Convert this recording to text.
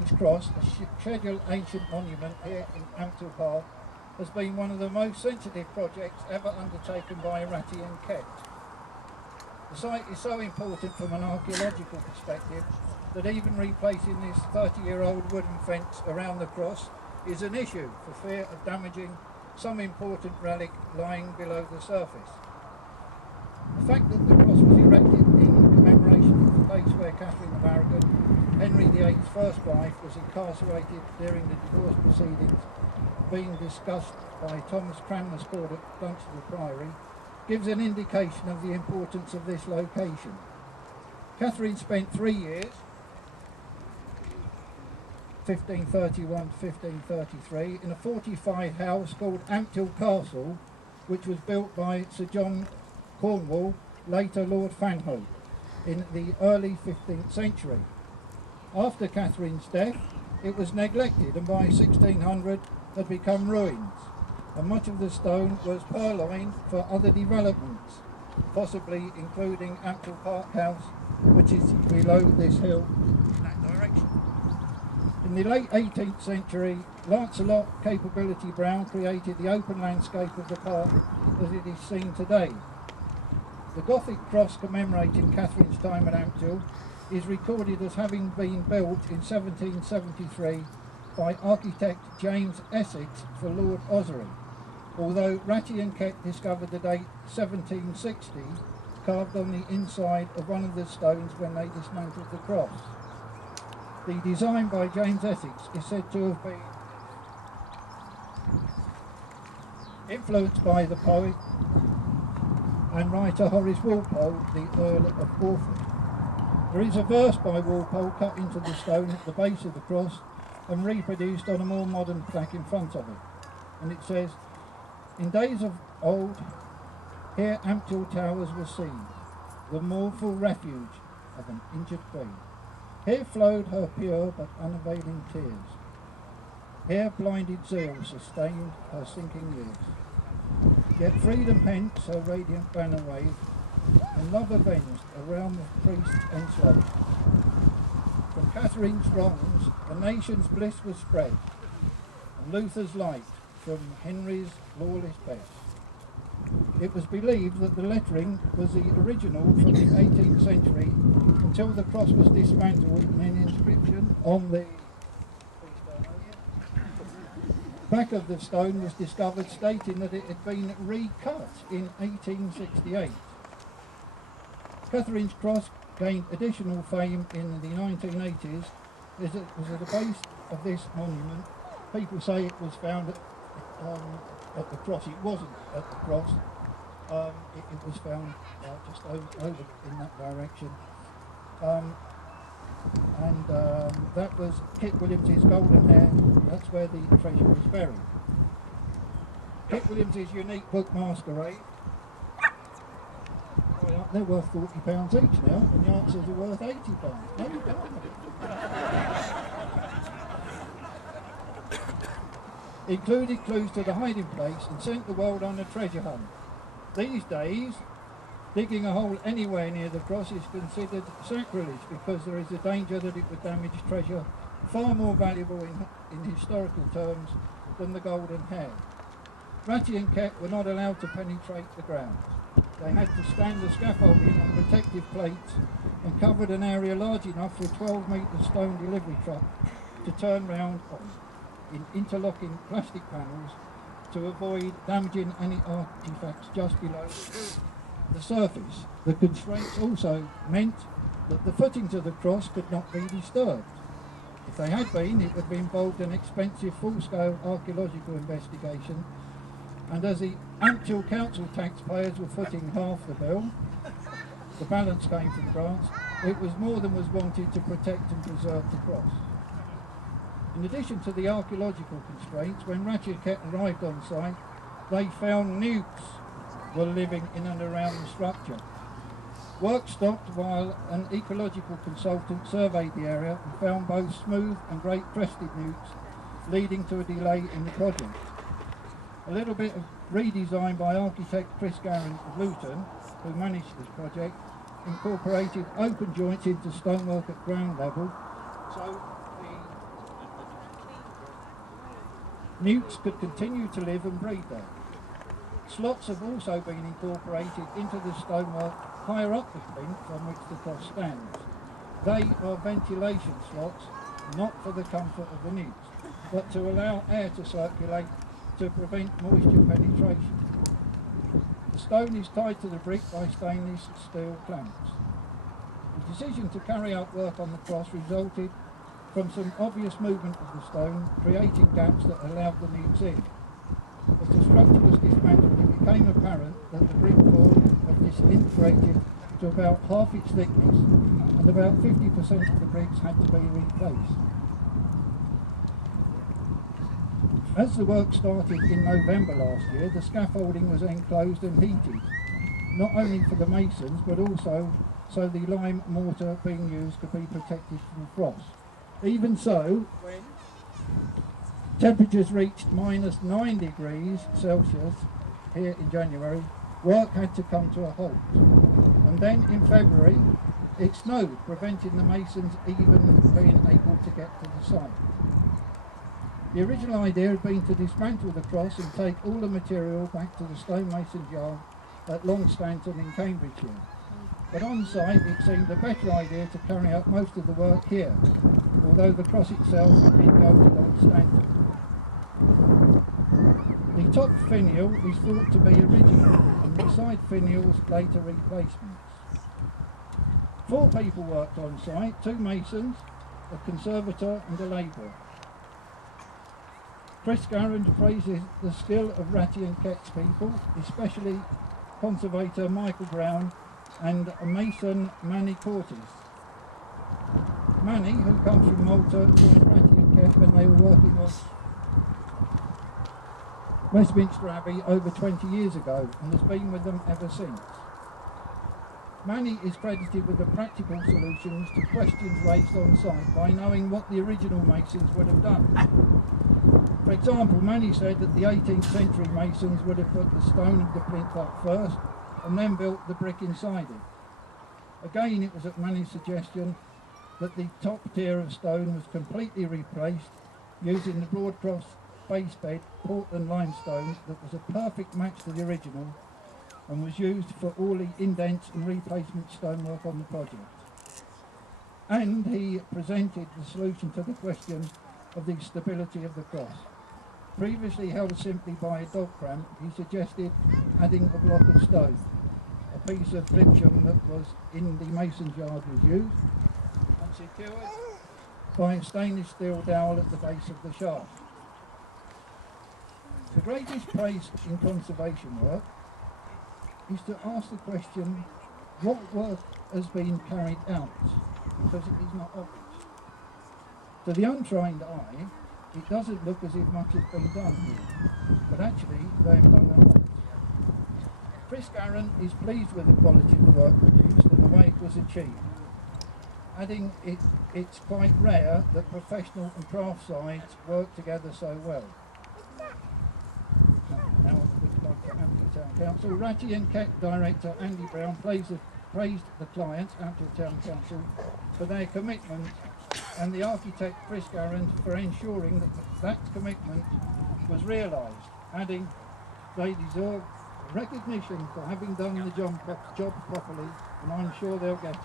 Katherine's Cross, a scheduled ancient monument here in Ampthill Park, has been one of the most sensitive projects ever undertaken by Ratty and Kent. The site is so important from an archaeological perspective that even replacing this 30-year-old wooden fence around the cross is an issue for fear of damaging some important relic lying below the surface. The fact that the cross was erected in commemoration of the place where Katherine of Aragon, Henry VIII's first wife, was incarcerated during the divorce proceedings being discussed by Thomas Cranmer's court at Dunstable Priory, gives an indication of the importance of this location. Katherine spent 3 years, 1531 to 1533, in a fortified house called Ampthill Castle, which was built by Sir John Cornwall, later Lord Fanhope, in the early 15th century. After Katherine's death, it was neglected and by 1600 had become ruins, and much of the stone was purloined for other developments, possibly including Ampthill Park House, which is below this hill in that direction. In the late 18th century, Lancelot Capability Brown created the open landscape of the park as it is seen today. The Gothic cross commemorating Katherine's time at Ampthill is recorded as having been built in 1773 by architect James Essex for Lord Ossory, although Ratty and Keck discovered the date 1760 carved on the inside of one of the stones when they dismantled the cross. The design by James Essex is said to have been influenced by the poet and writer Horace Walpole, the Earl of Orford. There is a verse by Walpole cut into the stone at the base of the cross and reproduced on a more modern plaque in front of it. And it says, "In days of old, here Ampthill Towers were seen, the mournful refuge of an injured queen. Here flowed her pure but unavailing tears. Here blinded zeal sustained her sinking years. Yet freedom hence her radiant banner waved, and love avenged a realm of priests enslaved. From Katherine's wrongs a nation's bliss was spread, and Luther's light from Henry's lawless bed. It was believed that the lettering was the original from the 18th century until the cross was dismantled and an inscription on the back of the stone was discovered stating that it had been recut in 1868. Katherine's Cross gained additional fame in the 1980s as it was at the base of this monument. People say it was found at the cross. It wasn't at the cross. It was found just over in that direction. That was Kit Williams's golden hair. That's where the treasure was buried. Kit Williams's unique book Masquerade. They're worth £40 each now, and the answers are worth £80. No, you can't. Included clues to the hiding place and sent the world on a treasure hunt. These days, digging a hole anywhere near the cross is considered sacrilege because there is a danger that it would damage treasure far more valuable in historical terms than the golden hair. Ratty and Keck were not allowed to penetrate the grounds. They had to stand the scaffolding on protective plates and covered an area large enough for a 12-metre stone delivery truck to turn round on in interlocking plastic panels to avoid damaging any artefacts just below the surface. The constraints also meant that the footings of the cross could not be disturbed. If they had been, it would have involved an expensive full-scale archaeological investigation, and as the Ampthill Council taxpayers were footing half the bill, the balance came from grants, it was more than was wanted to protect and preserve the cross. In addition to the archaeological constraints, when Ratty and Keck arrived on site, they found newts were living in and around the structure. Work stopped while an ecological consultant surveyed the area and found both smooth and great crested newts, leading to a delay in the project. A little bit of redesign by architect Chris Garron of Luton, who managed this project, incorporated open joints into stonework at ground level, so the newts could continue to live and breed there. Slots have also been incorporated into the stonework higher up the plinth on which the cross stands. They are ventilation slots, not for the comfort of the newts, but to allow air to circulate to prevent moisture penetration. The stone is tied to the brick by stainless steel clamps. The decision to carry out work on the cross resulted from some obvious movement of the stone, creating gaps that allowed the newts in. As the structure was dismantled, it became apparent that the brick wall had disintegrated to about half its thickness, and about 50% of the bricks had to be replaced. As the work started in November last year, the scaffolding was enclosed and heated, not only for the masons, but also so the lime mortar being used could be protected from frost. Even so, when temperatures reached -9 degrees Celsius here in January, work had to come to a halt. And then in February, it snowed, preventing the masons even being able to get to the site. The original idea had been to dismantle the cross and take all the material back to the stonemason's yard at Longstanton in Cambridgeshire. But on site it seemed a better idea to carry out most of the work here, although the cross itself did go to Longstanton. The top finial is thought to be original, and the side finials later replacements. 4 people worked on site, 2 masons, a conservator and a labourer. Chris Garand praises the skill of Ratty and Kett's people, especially conservator Michael Brown and mason Manny Cortis. Manny, who comes from Malta, joined Ratty and Kett when they were working on Westminster Abbey over 20 years ago and has been with them ever since. Manny is credited with the practical solutions to questions raised on site by knowing what the original masons would have done. For example, Manny said that the 18th century masons would have put the stone of the plinth up first and then built the brick inside it. Again, it was at Manny's suggestion that the top tier of stone was completely replaced using the broadcross base bed Portland limestone that was a perfect match to the original and was used for all the indents and replacement stonework on the project. And he presented the solution to the question of the stability of the cross. Previously held simply by a dog cramp, he suggested adding a block of stone. A piece of flipchum that was in the mason's yard was used and secured by a stainless steel dowel at the base of the shaft. The greatest praise in conservation work is to ask the question, what work has been carried out? Because it is not obvious. To the untrained eye, it doesn't look as if much has been done here, but actually they have done a lot. Chris Garand is pleased with the quality of the work produced and the way it was achieved, adding it's quite rare that professional and craft sides work together so well. Now, we'd like to Ampthill Town Council. Ratty and Kett director Andy Brown praised the client, Ampthill Town Council, for their commitment, and the architect Chris Garand for ensuring that commitment was realised, adding they deserve recognition for having done the job properly, and I'm sure they'll get it.